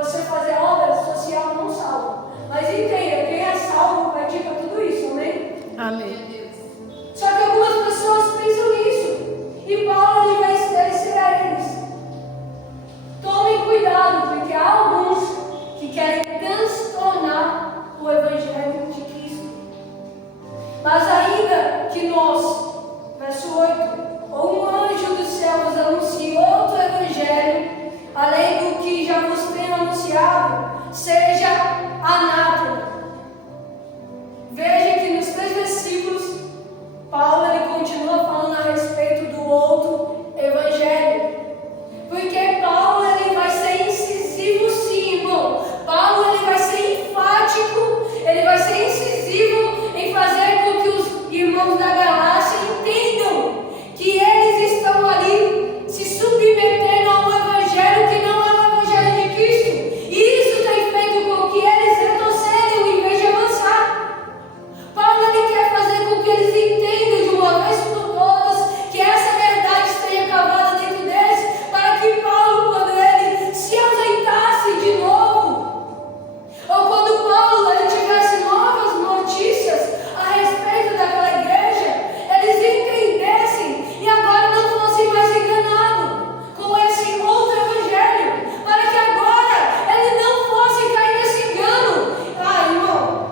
você fazer obra social não salva. Mas entenda, quem é salvo pratica tudo isso, amém? Amém. Só que algumas pessoas pensam nisso. E Paulo ele vai esclarecer a eles. Tomem cuidado, porque há alguns que querem transtornar o Evangelho de Cristo. Mas ainda que nós, verso 8, ou um anjo do céu vos anuncie outro Evangelho, além do que já vos tenho anunciado, seja anátema. Veja que nos 3 versículos, Paulo ele continua falando a respeito do outro Evangelho. Porque Paulo ele vai ser incisivo sim, irmão. Paulo ele vai ser enfático, ele vai ser incisivo em fazer com que os irmãos da Galácia entendam que eles estão ali se submetendo a um Evangelho que não é o Evangelho de Cristo. E isso tem feito com que eles retrocedam em vez de avançar. Paulo ele quer fazer com que eles entendam de uma vez por todas que essa verdade esteja cavada dentro deles, para que Paulo, quando ele se ausentasse de novo, ou quando Paulo ele tivesse novas notícias a respeito daquela igreja, eles entendessem e agora não fossem mais enganados com esse outro evangelho, para que agora ele não fosse cair nesse engano. Irmão,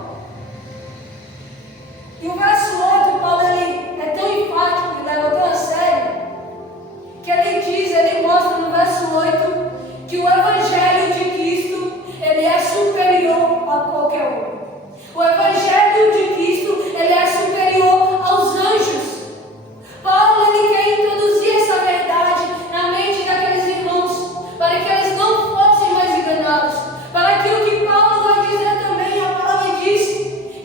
e o verso 8, Paulo ele é tão enfático e leva tão a sério, que ele diz, ele mostra no verso 8, que o Evangelho de Cristo, ele é superior a qualquer um. O Evangelho de Cristo, ele é superior aos anjos. Paulo, ele quer introduzir essa verdade na mente daqueles irmãos, para que eles não fossem mais enganados, para que o que Paulo vai dizer também, a palavra diz,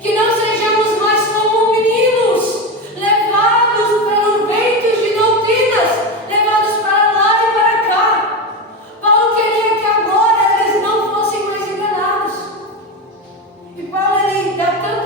que não sejamos mais como meninos, levados pelo vento de doutrinas, levados para lá e para cá. Paulo queria que agora eles não fossem mais enganados. E Paulo ele dá tanta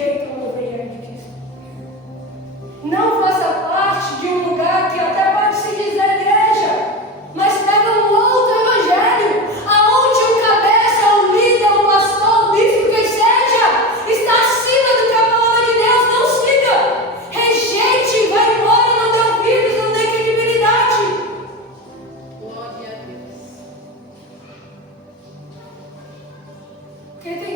sujeito ao Evangelho de Cristo. Não faça parte de um lugar que até pode se dizer igreja, mas pega um outro evangelho, aonde o cabeça, o líder, o pastor, o bispo, quem seja, está acima do que a palavra de Deus. Não siga, rejeite, vai embora, não dê ouvidos, não dê credibilidade. Glória a Deus. Porque tem